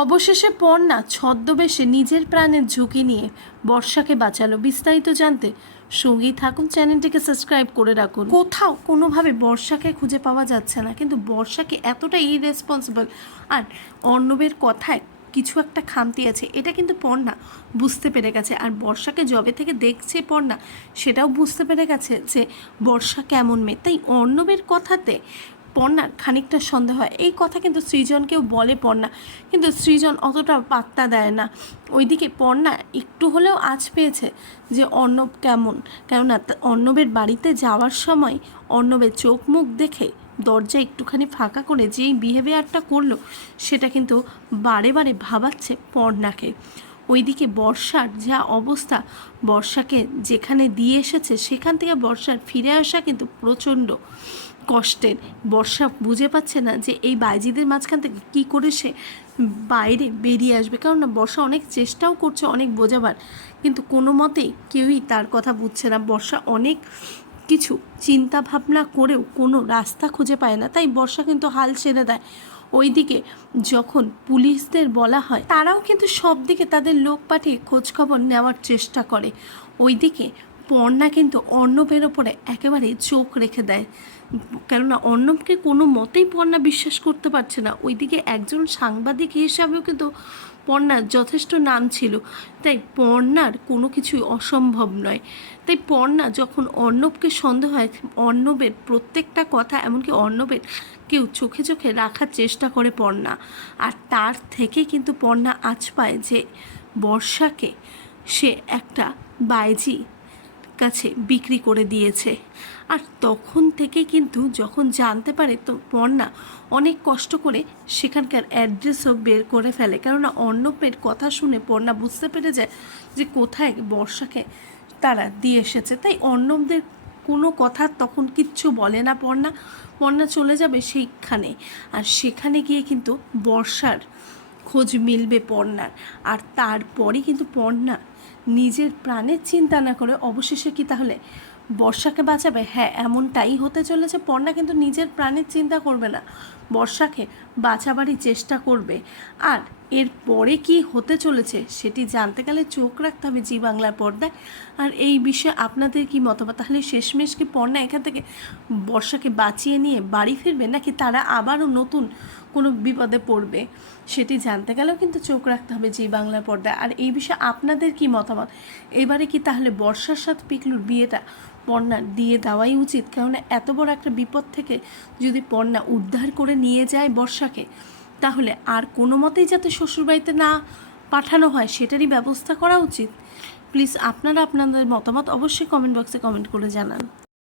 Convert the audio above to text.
অবশেষে পর্ণা ছদ্মবেশে নিজের প্রাণের ঝুঁকি নিয়ে বর্ষাকে বাঁচালো। বিস্তারিত জানতে সঙ্গেই থাকুন, চ্যানেলটিকে সাবস্ক্রাইব করে রাখুন। কোথাও কোনোভাবে বর্ষাকে খুঁজে পাওয়া যাচ্ছে না, কিন্তু বর্ষাকে এতটা ইরেসপন্সিবল আর অর্ণবের কথায় কিছু একটা খামতি আছে, এটা কিন্তু পর্ণা বুঝতে পেরে গেছে। আর বর্ষাকে জবে থেকে দেখছে পর্ণা সেটাও বুঝতে পেরে গেছে যে বর্ষা কেমন মেয়ে। তাই অর্ণবের কথাতে পর্ণার খানিকটা সন্দেহ হয়। এই কথা কিন্তু সৃজনকেও বলে পর্ণা কিন্তু সৃজন অতটা পাত্তা দেয় না। ওইদিকে পর্ণা একটু হলেও আজ পেয়েছে যে অর্ণব কেমন। কেননা অর্ণবের বাড়িতে যাওয়ার সময় অর্ণবের চোখ মুখ দেখে দরজা একটুখানি ফাঁকা করে যেই বিহেভিয়ারটা করল, সেটা কিন্তু বারে বারে ভাবাচ্ছে পর্ণাকে ওইদিকে বর্ষার যা অবস্থা, বর্ষাকে যেখানে দিয়ে এসেছে, সেখান থেকে বর্ষার ফিরে আসা কিন্তু প্রচণ্ড। কষ্টের। বর্ষা বুঝে পাচ্ছে না যে এই বাইজিদের মাঝখান থেকে কী করে সে বাইরে বেরিয়ে আসবে। কারণ না বর্ষা অনেক চেষ্টাও করছে, অনেক বোঝাবার। কিন্তু কোনো মতেই কেউই তার কথা বুঝছে না। বর্ষা অনেক কিছু চিন্তা ভাবনা করেও কোনো রাস্তা খুঁজে পায় না। তাই বর্ষা কিন্তু হাল ছেড়ে দেয়। ওইদিকে যখন পুলিশদের বলা হয়, তারাও কিন্তু সব দিকে তাদের লোক পাঠিয়ে খোঁজখবর নেওয়ার চেষ্টা করে। ওইদিকে পর্ণা কিন্তু অর্ণবের ওপরে একেবারে চোখ রেখে দেয়। কেননা অর্ণবকে কোনো মতেই পর্ণা বিশ্বাস করতে পারছে না। ওইদিকে একজন সাংবাদিক হিসাবেও কিন্তু পর্ণার যথেষ্ট নাম ছিল। তাই পর্ণার কোনো কিছুই অসম্ভব নয়। তাই পর্ণা যখন অর্ণবকে সন্দেহ হয়, অর্ণবের প্রত্যেকটা কথা এমনকি অর্ণবের কেউ চোখে চোখে রাখার চেষ্টা করে পর্ণা। আর তার থেকে কিন্তু পর্ণা আজ পায় যে বর্ষাকে সে একটা বাইজি কাছে বিক্রি করে দিয়েছে। আর তখন থেকে কিন্তু যখন জানতে পারে, তো পর্ণা অনেক কষ্ট করে সেখানকার অ্যাড্রেসও বের করে ফেলে। কেননা অর্ণবের কথা শুনে পর্ণা বুঝতে পেরে যায় যে কোথায় বর্ষাকে তারা দিয়ে এসেছে। তাই অর্ণবদের কোনো কথা তখন কিচ্ছু বলে না পর্ণা পর্ণা চলে যাবে সেইখানে। আর সেখানে গিয়ে কিন্তু বর্ষার খোঁজ মিলবে পর্ণার আর তারপরে কিন্তু পর্ণা নিজের প্রাণের চিন্তা না করে অবশেষে কি তাহলে বর্ষাকে বাঁচাবে? হ্যাঁ এমনটাই হতে চলেছে। পর্ণা কিন্তু নিজের প্রাণের চিন্তা করবে না। বর্ষাকে বাঁচাবারই চেষ্টা করবে। আর এর পরে কি হতে চলেছে সেটি জানতে গেলে চোখ রাখতে হবে জি বাংলার পর্দায়। আর এই বিষয়ে আপনাদের কি মতামত? তাহলে শেষমেশ কি পর্ণা এখান থেকে বর্ষাকে বাঁচিয়ে নিয়ে বাড়ি ফিরবে, নাকি তারা আবারও নতুন কোনো বিপদে পড়বে? সেটি জানতে গেলেও কিন্তু চোখ রাখতে হবে জি বাংলার পর্দায়। আর এই বিষয়ে আপনাদের কি মতামত। এবারে কি তাহলে বর্ষার সাথে পিকলুর বিয়েটা পর্ণা দিয়ে দেওয়াই উচিত? কেননা এত বড় একটা বিপদ থেকে যদি পর্ণা উদ্ধার করে নিয়ে যায় বর্ষাকে, তাহলে আর কোনো মতেই যাতে শ্বশুরবাড়িতে না পাঠানো হয় সেটারই ব্যবস্থা করা উচিত। প্লিজ আপনারা আপনাদের মতামত অবশ্যই কমেন্ট বক্সে কমেন্ট করে জানান।